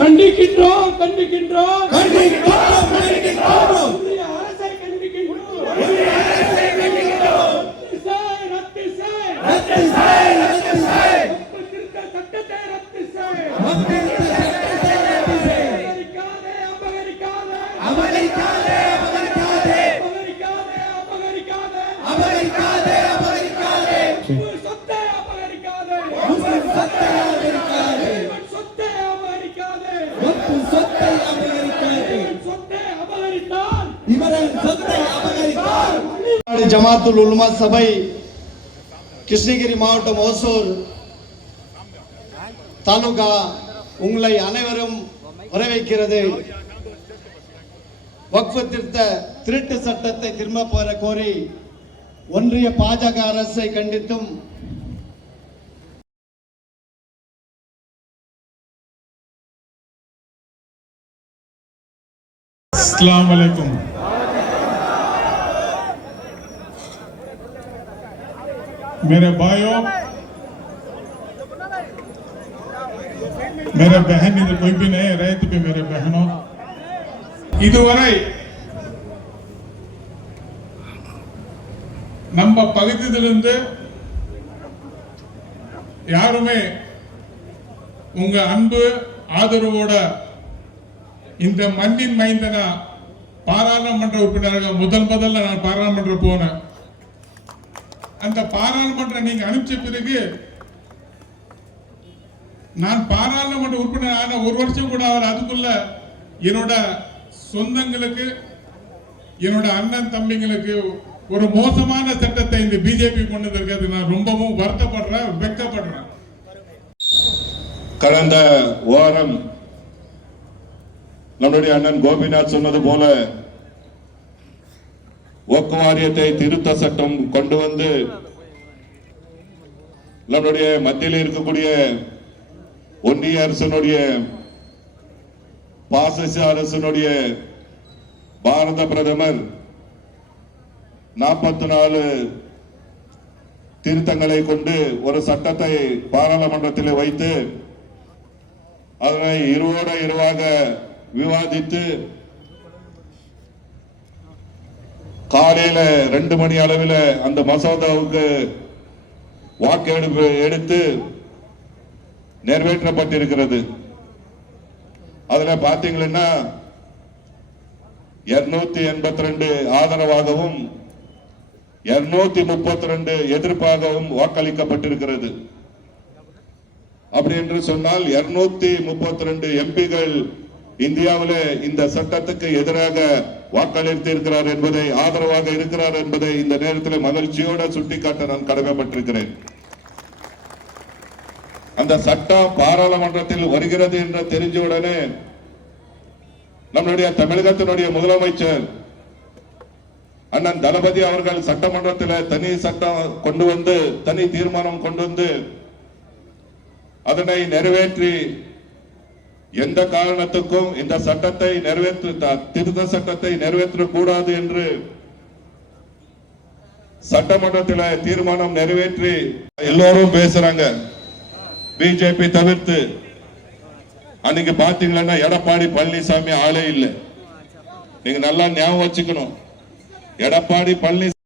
கண்டிக்கின்றோம் கண்டிக்கின்றோம் ஜமாத்துல் உலமா சபை கிருஷ்ணகிரி மாவட்டம் ஓசூர் தாலுகா உங்களை அனைவரும் வரவேற்கிறது. வக்ஃப் திருட்டு சட்டத்தை திரும்ப பெற கோரி ஒன்றிய பாஜக அரசை கண்டித்தும் अस्सलाम वालेकुम। मेरे भाइयों, मेरे बहन इधर कोई भी नहीं रहे तो भी मेरे बहनों, இதுவரை நம்ம பகுதியிலிருந்து யாருமே உங்க அன்பு ஆதரவோட இந்த மண்ணின் மைந்தனா பாராளுமன்ற உறுப்பினராக முதல்ல நான் பாராளுமன்றம் போனேன். அந்த பாராளுமன்றம் நீங்க அனுப்பிச்ச பிறகு நான் பாராளுமன்ற உறுப்பினர் ஆன ஒரு வருஷம் கூட அவர் அதுக்குள்ள என்னோட சொந்தங்களுக்கு என்னோட அண்ணன் தம்பிங்களுக்கு ஒரு மோசமான சட்டத்தை இந்த பிஜேபி கொண்டு வந்திருக்கிறது நான் ரொம்பவும் வருத்தப்படுறேன், வெட்கப்படுறேன். கடந்த வாரம் நம்முடைய அண்ணன் கோபிநாத் சொன்னது போல வக்ஃப் வாரியத்தை திருத்த சட்டம் கொண்டு வந்து நம்முடைய மத்தியில் இருக்கக்கூடிய ஒன்றிய அரசினுடைய பாசிச அரசினுடைய பாரத பிரதமர் 44 திருத்தங்களை கொண்டு ஒரு சட்டத்தை பாராளுமன்றத்தில் வைத்து அதனை இருவாக விவாதித்து காலையில 2 மணி அளவில் அந்த மசோதாவுக்கு வாக்கெடுப்பு எடுத்து நிறைவேற்றப்பட்டிருக்கிறது. அதுல பாத்தீங்கன்னா 282 ஆதரவாகவும் 232 எதிர்ப்பாகவும் வாக்களிக்கப்பட்டிருக்கிறது. அப்படி என்று சொன்னால் 232 எம்பிகள் இந்தியாவிலே இந்த சட்டத்துக்கு எதிராக வாக்களித்திருக்கிறார் என்பதை, ஆதரவாக இருக்கிறார் என்பதை இந்த நேரத்தில் மகிழ்ச்சியோடு சுட்டிக்காட்ட நான் கடமைப்பட்டிருக்கிறேன். அந்த சட்டம் பாராளுமன்றத்தில் வருகிறது என்று தெரிஞ்சவுடனே நம்முடைய தமிழகத்தினுடைய முதலமைச்சர் அண்ணன் தளபதி அவர்கள் சட்டமன்றத்தில் தனி சட்டம் கொண்டு வந்து, தனி தீர்மானம் கொண்டு வந்து அதனை நிறைவேற்றி, எந்த காரணத்துக்கும் இந்த சட்டத்தை திருத்த சட்டத்தை நிறைவேற்றக்கூடாது என்று சட்டமன்றத்தில் தீர்மானம் நிறைவேற்றி எல்லோரும் பேசுறாங்க, பிஜேபி தவிர்த்து. அன்னைக்கு பாத்தீங்கன்னா எடப்பாடி பழனிசாமி ஆளே இல்லை. நீங்க நல்லா ஞாபகம் வச்சுக்கணும், எடப்பாடி பழனிசாமி